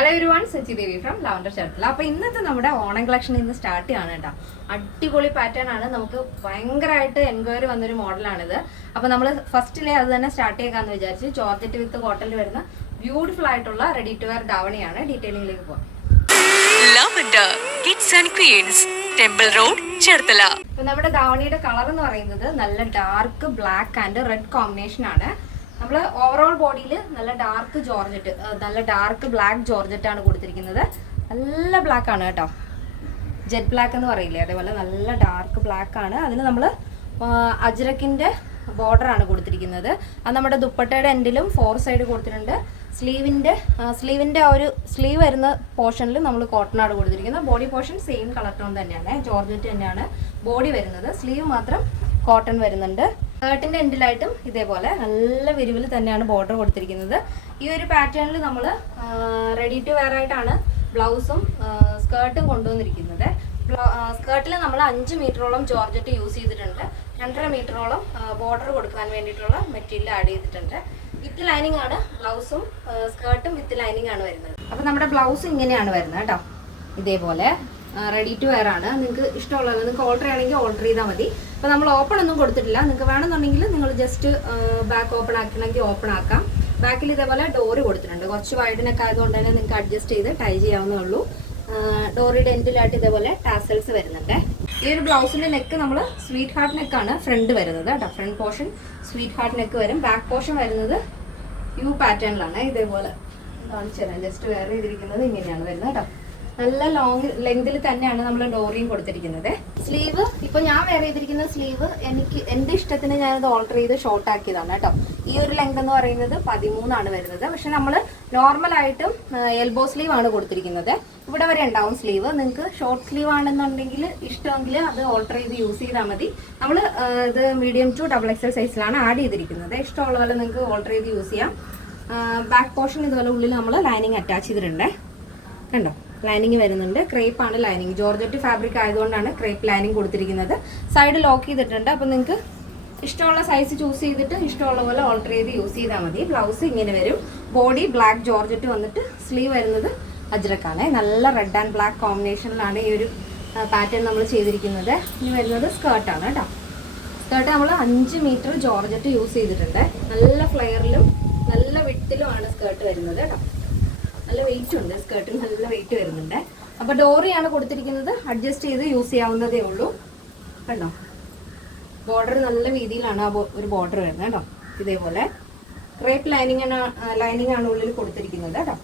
Hello everyone Sachi Devi from lavender Cherthala അപ്പൊ ഇന്നത്തെ നമ്മുടെ ഓണം കളക്ഷൻ ഇന്ന് സ്റ്റാർട്ട് ചെയ്യാണ് കേട്ടോ. അടിപൊളി പാറ്റേൺ ആണ്. നമുക്ക് ഭയങ്കരമായിട്ട് എൻക്വയറി വന്നൊരു മോഡലാണിത് അപ്പൊ നമ്മൾ ഫസ്റ്റിലെ അത് തന്നെ സ്റ്റാർട്ട് ചെയ്യാന്ന് വിചാരിച്ച് ജോർജറ്റ് വിത്ത് കോട്ടണിൽ വരുന്ന ബ്യൂട്ടിഫുൾ ആയിട്ടുള്ള റെഡി ടു വെയർ ധാവണിയാണ്. ഡീറ്റെയിലിംഗിലേക്ക് പോകാം lavender kids and queens temple road Cherthala. നമ്മുടെ ധാവണിയുടെ കളർ എന്ന് പറയുന്നത് നല്ല dark black and red combination ആണ്. നമ്മൾ ഓവറോൾ ബോഡിയിൽ നല്ല ഡാർക്ക് ജോർജറ്റ് നല്ല ഡാർക്ക് ബ്ലാക്ക് ജോർജറ്റാണ് കൊടുത്തിരിക്കുന്നത്. നല്ല ബ്ലാക്ക് ആണ് കേട്ടോ. ജെറ്റ് ബ്ലാക്ക് എന്ന് പറയില്ലേ? അതേപോലെ നല്ല ഡാർക്ക് ബ്ലാക്ക് ആണ്. അതിന് നമ്മൾ അജ്രക്കിന്റെ ബോർഡർ ആണ് കൊടുത്തിരിക്കുന്നത്. അത് നമ്മുടെ ദുപ്പട്ടയുടെ എൻഡിലും ഫോർ സൈഡ് കൊടുത്തിട്ടുണ്ട്. സ്ലീവിന്റെ സ്ലീവിന്റെ ഒരു സ്ലീവ് വരുന്ന പോർഷനിൽ നമ്മൾ കോട്ടൺ ആണ് കൊടുത്തിരിക്കുന്നത്. Body portion same colour tone തന്നെയാണ് ജോർജറ്റ് തന്നെയാണ് ബോഡി വരുന്നത്. സ്ലീവ് മാത്രം കോട്ടൺ വരുന്നുണ്ട്. ഷർട്ടിന്റെ എൻഡിലായിട്ടും ഇതേപോലെ നല്ല വിരിവിൽ തന്നെയാണ് ബോർഡർ കൊടുത്തിരിക്കുന്നത്. ഈ ഒരു പാറ്റേണിൽ നമ്മൾ റെഡി ടു വെയർ ആയിട്ടാണ് ബ്ലൗസും സ്കേർട്ടും കൊണ്ടുവന്നിരിക്കുന്നത്. സ്കേർട്ടിൽ നമ്മൾ അഞ്ച് മീറ്ററോളം ജോർജറ്റ് യൂസ് ചെയ്തിട്ടുണ്ട്. രണ്ടര മീറ്ററോളം ബോർഡർ കൊടുക്കാൻ വേണ്ടിയിട്ടുള്ള മെറ്റീരിയൽ ആഡ് ചെയ്തിട്ടുണ്ട്. വിത്ത് ലൈനിങ് ആണ് ബ്ലൗസും സ്കേർട്ടും വിത്ത് ലൈനിങ് ആണ് വരുന്നത്. അപ്പോൾ നമ്മുടെ ബ്ലൗസ് ഇങ്ങനെയാണ് വരുന്നത് കേട്ടോ. ഇതേപോലെ. റെഡി ടു വെയർ ആണ്. നിങ്ങൾക്ക് ഇഷ്ടമുള്ള നിങ്ങൾക്ക് ഓർഡർ ചെയ്യണമെങ്കിൽ ഓർഡർ ചെയ്താൽ മതി. അപ്പോൾ നമ്മൾ ഓപ്പൺ ഒന്നും കൊടുത്തിട്ടില്ല. നിങ്ങൾക്ക് വേണമെന്നുണ്ടെങ്കിൽ നിങ്ങൾ ജസ്റ്റ് ബാക്ക് ഓപ്പൺ ആക്കണമെങ്കിൽ ഓപ്പൺ ആക്കാം. ബാക്കിൽ ഇതേപോലെ ഡോറ് കൊടുത്തിട്ടുണ്ട്. കുറച്ച് വൈഡിനൊക്കെ ആയതുകൊണ്ട് തന്നെ നിങ്ങൾക്ക് അഡ്ജസ്റ്റ് ചെയ്ത് ടൈ ചെയ്യാവുന്നേ ഉള്ളൂ. ഡോറിയുടെ എൻഡിലായിട്ട് ഇതേപോലെ ടാസൽസ് വരുന്നുണ്ട്. ഈ ഒരു ബ്ലൗസിന്റെ നെക്ക് നമ്മൾ സ്വീറ്റ് ഹാർട്ട് നെക്കാണ് ഫ്രണ്ട് വരുന്നത് കേട്ടോ. Front portion sweetheart neck വരും. ബാക്ക് പോർഷൻ വരുന്നത് യു പാറ്റേണിലാണ് ഇതേപോലെ കാണിച്ചു തരാം ജസ്റ്റ് വേറെ ചെയ്തിരിക്കുന്നത് ഇങ്ങനെയാണ് വരുന്നത് കേട്ടോ. നല്ല ലോങ് ലെങ്തിൽ തന്നെയാണ് നമ്മൾ ഡോറിയും കൊടുത്തിരിക്കുന്നത്. സ്ലീവ് ഇപ്പൊ ഞാൻ വേറെ ചെയ്തിരിക്കുന്ന സ്ലീവ് എനിക്ക് എന്റെ ഇഷ്ടത്തിന് ഞാനത് ഓൾട്ടർ ചെയ്ത് ഷോർട്ട് ആക്കിയതാണ് കേട്ടോ. ഈ ഒരു ലെങ്ത് എന്ന് പറയുന്നത് പതിമൂന്നാണ് വരുന്നത്. പക്ഷെ നമ്മൾ നോർമൽ ആയിട്ടും എൽബോ സ്ലീവ് ആണ് കൊടുത്തിരിക്കുന്നത്. ഇവിടെ വരെ ഉണ്ടാവും സ്ലീവ് നിങ്ങൾക്ക് ഷോർട്ട് സ്ലീവ് ആണെന്നുണ്ടെങ്കിൽ ഇഷ്ടമെങ്കിൽ അത് ഓൾട്ടർ ചെയ്ത് യൂസ് ചെയ്താൽ മതി. നമ്മൾ ഇത് മീഡിയം ടു ഡബിൾ എക്സൽ സൈസിലാണ് ആഡ് ചെയ്തിരിക്കുന്നത്. ഇഷ്ടമുള്ള പോലെ നിങ്ങൾക്ക് ഓൾട്ടർ ചെയ്ത് യൂസ് ചെയ്യാം. ബാക്ക് പോർഷൻ ഇതുപോലെ ഉള്ളിൽ നമ്മൾ ലൈനിങ് അറ്റാച്ച് ചെയ്തിട്ടുണ്ട്. കണ്ടോ? ലൈനിങ് വരുന്നുണ്ട്. ക്രേപ്പ് ആണ് ലൈനിങ് ജോർജറ്റ് ഫാബ്രിക് ആയതുകൊണ്ടാണ് ക്രേപ്പ് ലൈനിങ് കൊടുത്തിരിക്കുന്നത്. സൈഡ് ലോക്ക് ചെയ്തിട്ടുണ്ട്. അപ്പോൾ നിങ്ങൾക്ക് ഇഷ്ടമുള്ള സൈസ് ചൂസ് ചെയ്തിട്ട് ഇഷ്ടമുള്ള പോലെ ഓൾട്ടർ ചെയ്ത് യൂസ് ചെയ്താൽ മതി. ബ്ലൗസ് ഇങ്ങനെ വരും. ബോഡി ബ്ലാക്ക് ജോർജറ്റ് വന്നിട്ട് സ്ലീവ് വരുന്നത് അജ്രക്കാണ്. നല്ല റെഡ് ആൻഡ് ബ്ലാക്ക് കോമ്പിനേഷനിലാണ് ഈ ഒരു പാറ്റേൺ നമ്മൾ ചെയ്തിരിക്കുന്നത്. ഇനി വരുന്നത് സ്കേർട്ടാണ് കേട്ടോ. സ്കേർട്ട് നമ്മൾ അഞ്ച് മീറ്റർ ജോർജറ്റ് യൂസ് ചെയ്തിട്ടുണ്ട്. നല്ല ഫ്ലെയറിലും നല്ല വിട്ടിലുമാണ് സ്കേർട്ട് വരുന്നത് കേട്ടോ. നല്ല വെയിറ്റ് ഉണ്ട്. സ്കേർട്ടിന് നല്ല വെയിറ്റ് വരുന്നുണ്ട്. അപ്പോൾ ഡോറിയാണ് കൊടുത്തിരിക്കുന്നത്. അഡ്ജസ്റ്റ് ചെയ്ത് യൂസ് ചെയ്യാവുന്നതേ ഉള്ളൂ. കണ്ടോ? ബോർഡർ നല്ല രീതിയിലാണ് ആ ഒരു ബോർഡർ വരുന്നത് കേട്ടോ. ഇതേപോലെ. ക്രേപ്പ് ലൈനിങ് ലൈനിങ് ആണ് ഉള്ളിൽ കൊടുത്തിരിക്കുന്നത് കേട്ടോ.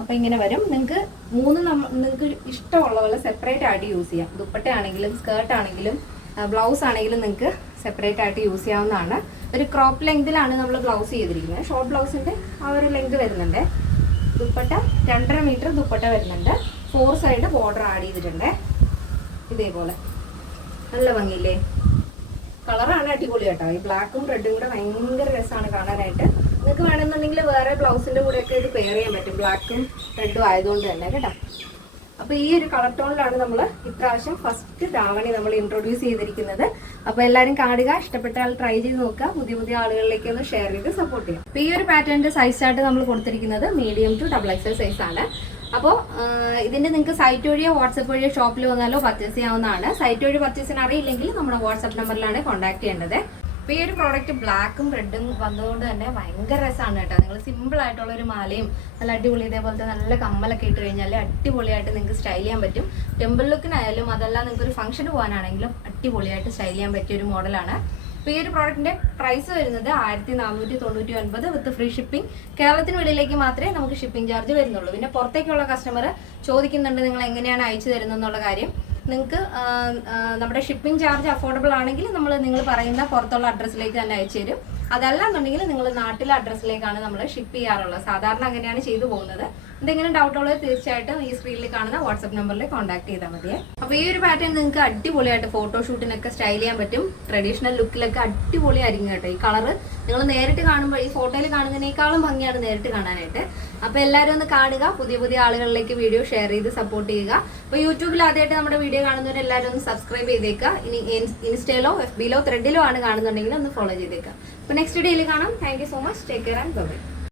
അപ്പൊ ഇങ്ങനെ വരും. നിങ്ങൾക്ക് മൂന്ന് നിങ്ങൾക്ക് ഇഷ്ടമുള്ള പോലെ സെപ്പറേറ്റ് ആയിട്ട് യൂസ് ചെയ്യാം. ദുപ്പട്ട ആണെങ്കിലും സ്കേർട്ട് ആണെങ്കിലും ബ്ലൗസ് ആണെങ്കിലും നിങ്ങൾക്ക് സെപ്പറേറ്റ് ആയിട്ട് യൂസ് ചെയ്യാവുന്നതാണ്. ഒരു ക്രോപ്പ് ലെങ്തിലാണ് നമ്മൾ ബ്ലൗസ് ചെയ്തിരിക്കുന്നത്. ഷോർട്ട് ബ്ലൗസിന്റെ ആ ഒരു ലെങ്ത് വരുന്നുണ്ട്. ദുപ്പട്ട രണ്ടര മീറ്റർ ദുപ്പട്ട വരുന്നുണ്ട്. ഫോർ സൈഡ് ബോർഡർ ആഡ് ചെയ്തിട്ടുണ്ട്. ഇതേപോലെ. നല്ല ഭംഗിയില്ലേ? കളറാണ് അടിപൊളി കേട്ടോ. ഈ ബ്ലാക്കും റെഡും കൂടെ ഭയങ്കര രസമാണ് കാണാനായിട്ട്. നിങ്ങൾക്ക് വേണമെന്നുണ്ടെങ്കിൽ വേറെ ബ്ലൗസിന്റെ കൂടെയൊക്കെ ഇത് പെയർ ചെയ്യാൻ പറ്റും. ബ്ലാക്കും റെഡും ആയതുകൊണ്ട് തന്നെ കേട്ടോ. അപ്പൊ ഈ ഒരു കളർ ടോണിലാണ് നമ്മൾ ഇപ്രാവശ്യം ഫസ്റ്റ് ധാവണി നമ്മൾ ഇൻട്രൊഡ്യൂസ് ചെയ്തിരിക്കുന്നത്. അപ്പൊ എല്ലാരും കാണുക ഇഷ്ടപ്പെട്ടാൽ ട്രൈ ചെയ്ത് നോക്കുക. പുതിയ പുതിയ ആളുകളിലേക്ക് ഒന്ന് ഷെയർ ചെയ്ത് സപ്പോർട്ട് ചെയ്യാം അപ്പൊ ഈ ഒരു പാറ്റേണിന്റെ സൈസ് ആയിട്ട് നമ്മൾ കൊടുത്തിരിക്കുന്നത് medium to double XL size ആണ്. അപ്പോൾ ഇതിന്റെ നിങ്ങൾക്ക് സൈറ്റ് വഴിയോ വാട്സപ്പ് വഴിയോ ഷോപ്പിൽ വന്നാലോ പർച്ചേസ് ചെയ്യാവുന്നതാണ്. സൈറ്റ് വഴി പർച്ചേസിന് അറിയില്ലെങ്കിൽ നമ്മുടെ വാട്സപ്പ് നമ്പറിലാണ് കോൺടാക്ട് ചെയ്യേണ്ടത്. അപ്പോൾ ഈ ഒരു പ്രോഡക്റ്റ് ബ്ലാക്കും റെഡും വന്നതുകൊണ്ട് തന്നെ ഭയങ്കര രസമാണ് കേട്ടോ. നിങ്ങൾ സിമ്പിൾ ആയിട്ടുള്ള ഒരു മാലയും നല്ല അടിപൊളി ഇതേപോലത്തെ നല്ല കമ്മലൊക്കെ ഇട്ട് കഴിഞ്ഞാൽ അടിപൊളിയായിട്ട് നിങ്ങൾക്ക് സ്റ്റൈൽ ചെയ്യാൻ പറ്റും. ടെമ്പിൾ ലുക്കിനായാലും അതല്ല നിങ്ങൾക്ക് ഒരു ഫംഗ്ഷന് പോകാനാണെങ്കിലും അടിപൊളിയായിട്ട് സ്റ്റൈൽ ചെയ്യാൻ പറ്റിയ ഒരു മോഡലാണ് അപ്പോൾ ഈ ഒരു പ്രോഡക്റ്റിന്റെ പ്രൈസ് വരുന്നത് ആയിരത്തി നാനൂറ്റി തൊണ്ണൂറ്റി ഒൻപത് വിത്ത് ഫ്രീ ഷിപ്പിംഗ് കേരളത്തിന് വെളിയിലേക്ക് മാത്രമേ നമുക്ക് ഷിപ്പിംഗ് ചാർജ് വരുന്നുള്ളൂ. പിന്നെ പുറത്തേക്കുള്ള കസ്റ്റമർ ചോദിക്കുന്നുണ്ട് നിങ്ങൾ എങ്ങനെയാണ് അയച്ചു തരുന്നതെന്നുള്ള കാര്യം. നിങ്ങൾക്ക് നമ്മുടെ ഷിപ്പിംഗ് ചാർജ് അഫോർഡബിൾ ആണെങ്കിൽ നമ്മൾ നിങ്ങൾ പറയുന്ന പുറത്തുള്ള അഡ്രസ്സിലേക്ക് തന്നെ അയച്ചു തരും. അതല്ല എന്നുണ്ടെങ്കിൽ നിങ്ങൾ നാട്ടിലെ അഡ്രസ്സിലേക്കാണ് നമ്മൾ ഷിപ്പ് ചെയ്യാറുള്ളത്. സാധാരണ അങ്ങനെയാണ് ചെയ്തു പോകുന്നത്. എന്തെങ്കിലും ഡൗട്ട് ഉള്ളത് തീർച്ചയായിട്ടും ഈ സ്ക്രീനിൽ കാണുന്ന വാട്സ്ആപ്പ് നമ്പറിൽ കോൺടാക്ട് ചെയ്താൽ മതി അപ്പോൾ ഈ ഒരു പാറ്റേൺ നിങ്ങൾക്ക് അടിപൊളിയായിട്ട് ഫോട്ടോഷൂട്ടിനൊക്കെ സ്റ്റൈൽ ചെയ്യാൻ പറ്റും. ട്രഡീഷണൽ ലുക്കിലൊക്കെ അടിപൊളിയായിരിക്കും കേട്ടോ. ഈ കളറ് നിങ്ങൾ നേരിട്ട് കാണുമ്പോൾ ഈ ഫോട്ടോയിൽ കാണുന്നതിനേക്കാളും ഭംഗിയാണ് നേരിട്ട് കാണാനായിട്ട്. അപ്പോൾ എല്ലാവരും ഒന്ന് കാണുക പുതിയ പുതിയ ആളുകളിലേക്ക് വീഡിയോ ഷെയർ ചെയ്ത് സപ്പോർട്ട് ചെയ്യുക. അപ്പോൾ യൂട്യൂബിൽ ആദ്യമായിട്ട് നമ്മുടെ വീഡിയോ കാണുന്നവരെല്ലാവരും ഒന്ന് സബ്സ്ക്രൈബ് ചെയ്തേക്കുക. ഇനി ഇൻസ്റ്റയിലോ എഫ് ബിയിലോ ത്രെഡിലോ ആണ് കാണുന്നുണ്ടെങ്കിൽ ഒന്ന് ഫോളോ ചെയ്തേക്കുക. അപ്പോൾ നെക്സ്റ്റ് ഡേയിൽ കാണാം. Thank so much take care and bye